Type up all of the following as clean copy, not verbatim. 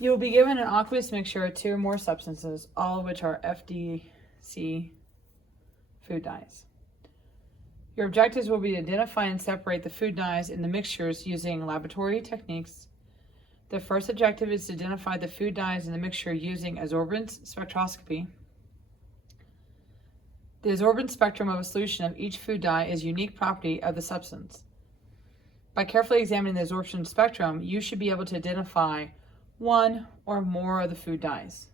You will be given an aqueous mixture of 2 or more substances, all of which are FDC food dyes. Your objectives will be to identify and separate the food dyes in the mixtures using laboratory techniques. The first objective is to identify the food dyes in the mixture using absorbance spectroscopy. The absorbance spectrum of a solution of each food dye is a unique property of the substance. By carefully examining the absorption spectrum, you should be able to identify 1 or more of the food dyes.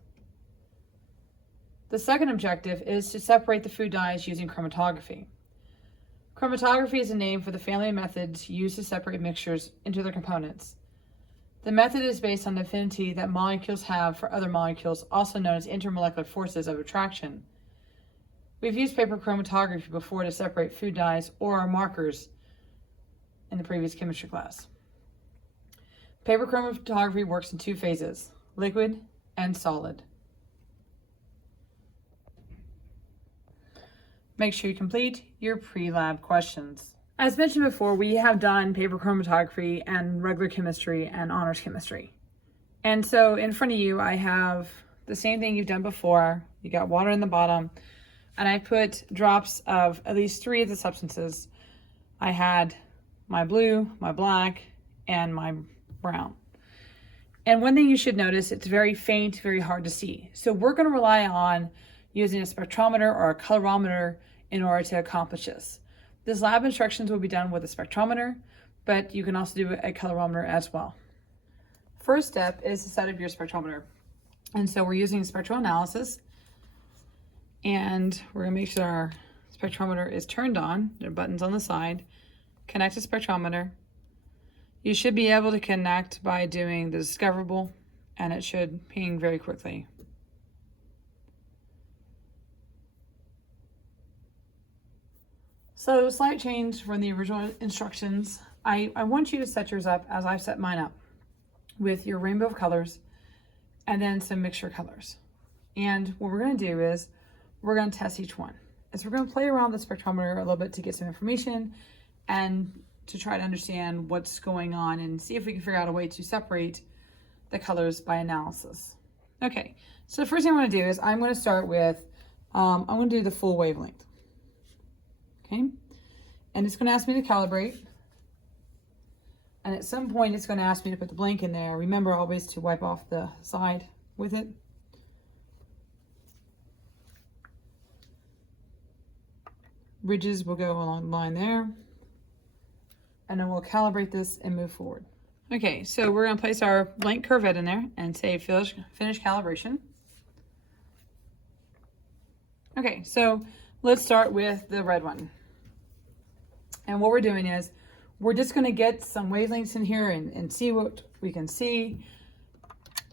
The second objective is to separate the food dyes using chromatography. Chromatography is a name for the family of methods used to separate mixtures into their components. The method is based on the affinity that molecules have for other molecules, also known as intermolecular forces of attraction. We've used paper chromatography before to separate food dyes or markers in the previous chemistry class. Paper chromatography works in 2 phases, liquid and solid. Make sure you complete your pre-lab questions. As mentioned before, we have done paper chromatography and regular chemistry and honors chemistry. And so in front of you, I have the same thing you've done before. You got water in the bottom, and I put drops of at least 3 of the substances. I had my blue, my black, and my brown. And one thing you should notice, it's very faint, very hard to see. So we're going to rely on using a spectrometer or a colorimeter in order to accomplish this. This lab instructions will be done with a spectrometer, but you can also do a colorimeter as well. First step is to set up your spectrometer. And so we're using spectral analysis, and we're gonna make sure our spectrometer is turned on. There are buttons on the side. Connect to spectrometer. You should be able to connect by doing the discoverable, and it should ping very quickly. So slight change from the original instructions. I want you to set yours up as I've set mine up with your rainbow of colors and then some mixture colors. And what we're going to do is we're going to test each one. And so we're going to play around the spectrometer a little bit to get some information and to try to understand what's going on and see if we can figure out a way to separate the colors by analysis. Okay, so the first thing I'm going to do is I'm going to start with, I'm going to do the full wavelength. Okay, and it's going to ask me to calibrate, and at some point it's going to ask me to put the blank in there. Remember always to wipe off the side with it. Ridges will go along the line there, and then we'll calibrate this and move forward. Okay, so we're going to place our blank curvette in there and say finish calibration. Okay, so let's start with the red one. And what we're doing is we're just going to get some wavelengths in here and see what we can see.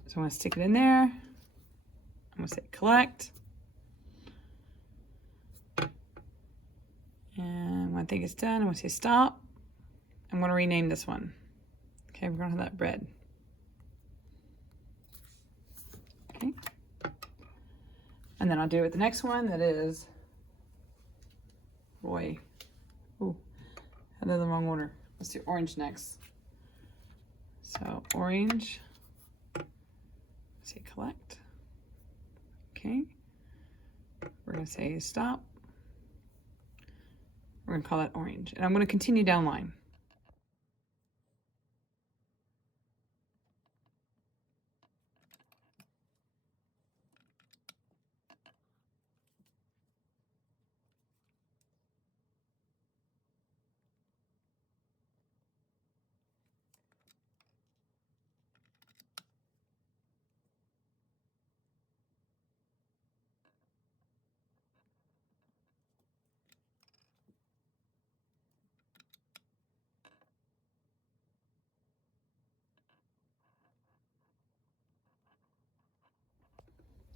So I'm going to stick it in there. I'm going to say collect. And when I think it's done, I'm going to say stop. I'm going to rename this one. Okay, we're going to have that red. Okay. And then I'll do it with the next one that is Roy. Ooh, I did the wrong order. Let's do orange next. So orange, say collect. Okay, we're gonna say stop. We're gonna call that orange. And I'm gonna continue down line.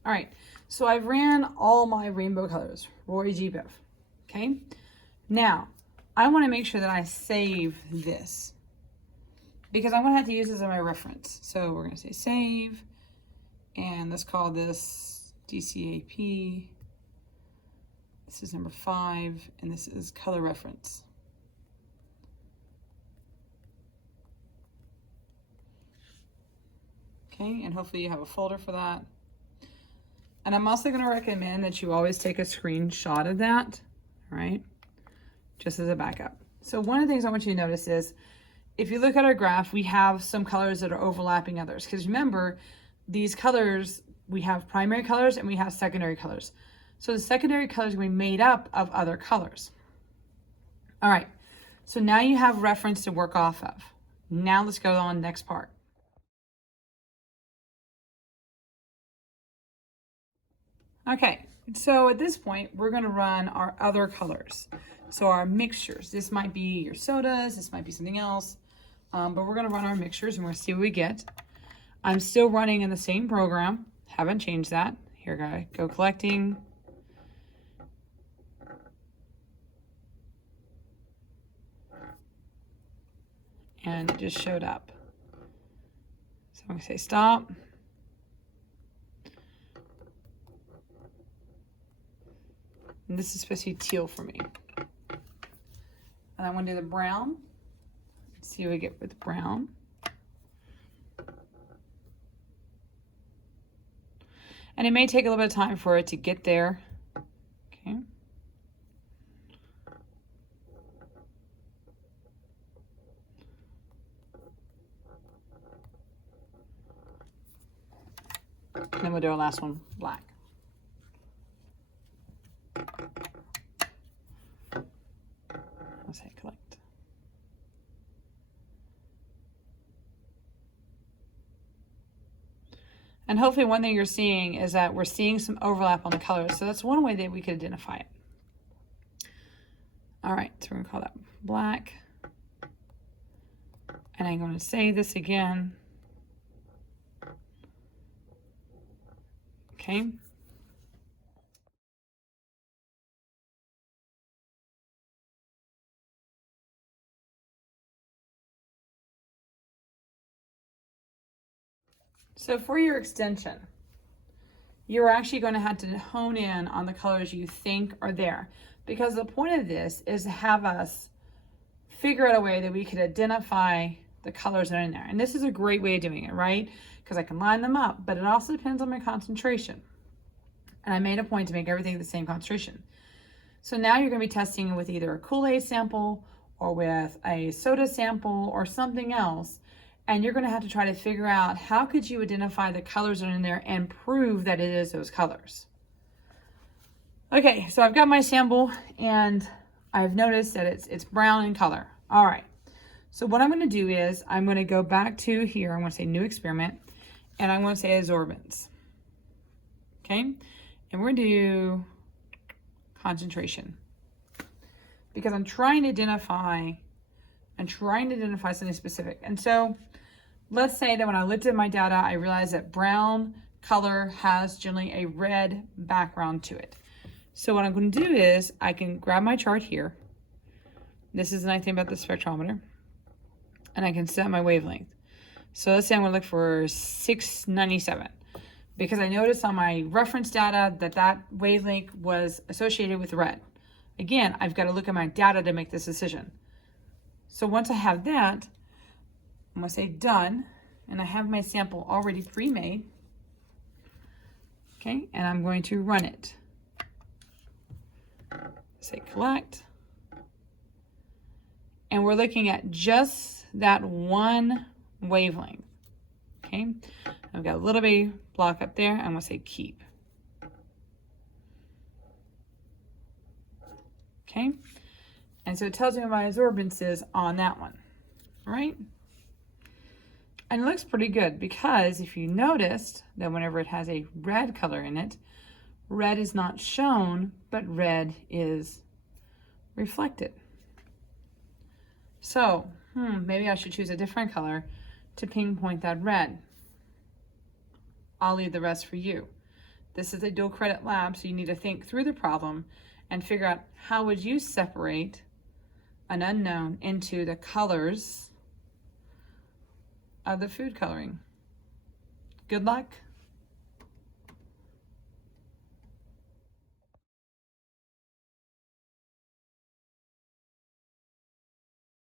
All right, so I've ran all my rainbow colors, Roy G. Biff, okay? Now, I wanna make sure that I save this because I'm gonna have to use this as my reference. So we're gonna say save, and let's call this DCAP. This is number 5, and this is color reference. Okay, and hopefully you have a folder for that. And I'm also going to recommend that you always take a screenshot of that, all right, just as a backup. So one of the things I want you to notice is, if you look at our graph, we have some colors that are overlapping others. Because remember, these colors, we have primary colors and we have secondary colors. So the secondary colors are going to be made up of other colors. All right, so now you have reference to work off of. Now let's go on to the next part. Okay, so at this point, we're gonna run our other colors. So our mixtures, this might be your sodas, this might be something else, but we're gonna run our mixtures and we're gonna see what we get. I'm still running in the same program, haven't changed that. Here, go collecting. And it just showed up. So I'm gonna say stop. And this is supposed to be teal for me. And I want to do the brown. Let's see what we get with brown. And it may take a little bit of time for it to get there. Okay. And then we'll do our last one, black. Let's hit collect. And hopefully one thing you're seeing is that we're seeing some overlap on the colors. So that's one way that we could identify it. All right, so we're gonna call that black. And I'm going to say this again. Okay. So for your extension, you're actually going to have to hone in on the colors you think are there, because the point of this is to have us figure out a way that we could identify the colors that are in there. And this is a great way of doing it, right? Because I can line them up, but it also depends on my concentration. And I made a point to make everything the same concentration. So now you're going to be testing with either a Kool-Aid sample or with a soda sample or something else. And you're going to have to try to figure out how could you identify the colors that are in there and prove that it is those colors. Okay, so I've got my sample and I've noticed that it's brown in color. All right, so what I'm going to do is I'm going to go back to here. I'm going to say new experiment and I'm going to say absorbance. Okay, and we're going to do concentration because I'm trying to identify something specific. And so let's say that when I looked at my data, I realized that brown color has generally a red background to it. So what I'm going to do is I can grab my chart here. This is the nice thing about the spectrometer. And I can set my wavelength. So let's say I'm going to look for 697 because I noticed on my reference data that that wavelength was associated with red. Again, I've got to look at my data to make this decision. So once I have that, I'm going to say done, and I have my sample already pre-made. Okay, and I'm going to run it. Say collect. And we're looking at just that one wavelength. Okay, I've got a little bit block up there. I'm going to say keep. Okay, and so it tells me what my absorbance is on that one, right? And it looks pretty good because if you noticed that whenever it has a red color in it, red is not shown, but red is reflected. So, maybe I should choose a different color to pinpoint that red. I'll leave the rest for you. This is a dual credit lab, so you need to think through the problem and figure out how would you separate an unknown into the colors of the food coloring. Good luck.